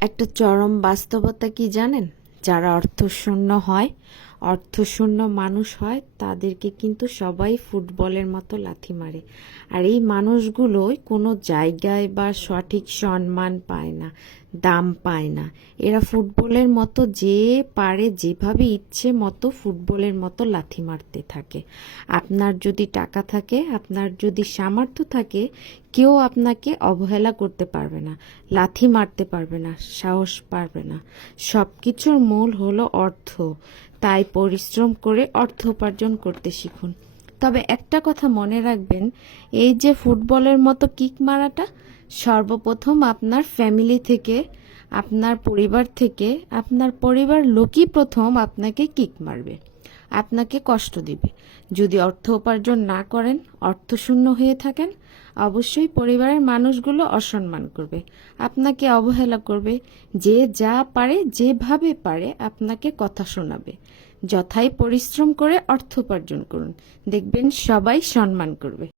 একটা চরম বাস্তবতা কি জানেন? যারা অর্থশূন্য হয়, অর্থশূন্য মানুষ হয়, তাদেরকে কিন্তু সবাই ফুটবলের মতো লাথি মারে। আর এই মানুষগুলোই কোনো জায়গায় বা সঠিক সম্মান পায় না, দাম পায় না। এরা ফুটবলের মতো যে পারে যেভাবে ইচ্ছে মতো ফুটবলের মতো লাথি মারতে থাকে। আপনার যদি টাকা থাকে, আপনার যদি সামর্থ্য থাকে, কেউ আপনাকে অবহেলা করতে পারবে না, লাথি মারতে পারবে না, সাহস পারবে না। সব কিছুর মূল হলো অর্থ। তাই পরিশ্রম করে অর্থ উপার্জন করতে শিখুন। তবে একটা কথা মনে রাখবেন, এই যে ফুটবলের মতো কিক মারাটা, সর্বপ্রথম আপনার ফ্যামিলি থেকে, আপনার পরিবার থেকে, আপনার পরিবার লোকই প্রথম আপনাকে কিক মারবে, আপনাকে কষ্ট দিবে। যদি অর্থ উপার্জন না করেন, অর্থশূন্য হয়ে থাকেন, অবশ্যই পরিবারের মানুষগুলো অসম্মান করবে, আপনাকে অবহেলা করবে। যে যা পারে, যেভাবে পারে আপনাকে কথা শোনাবে। যথাই পরিশ্রম করে অর্থ উপার্জন করুন, দেখবেন সবাই সম্মান করবে।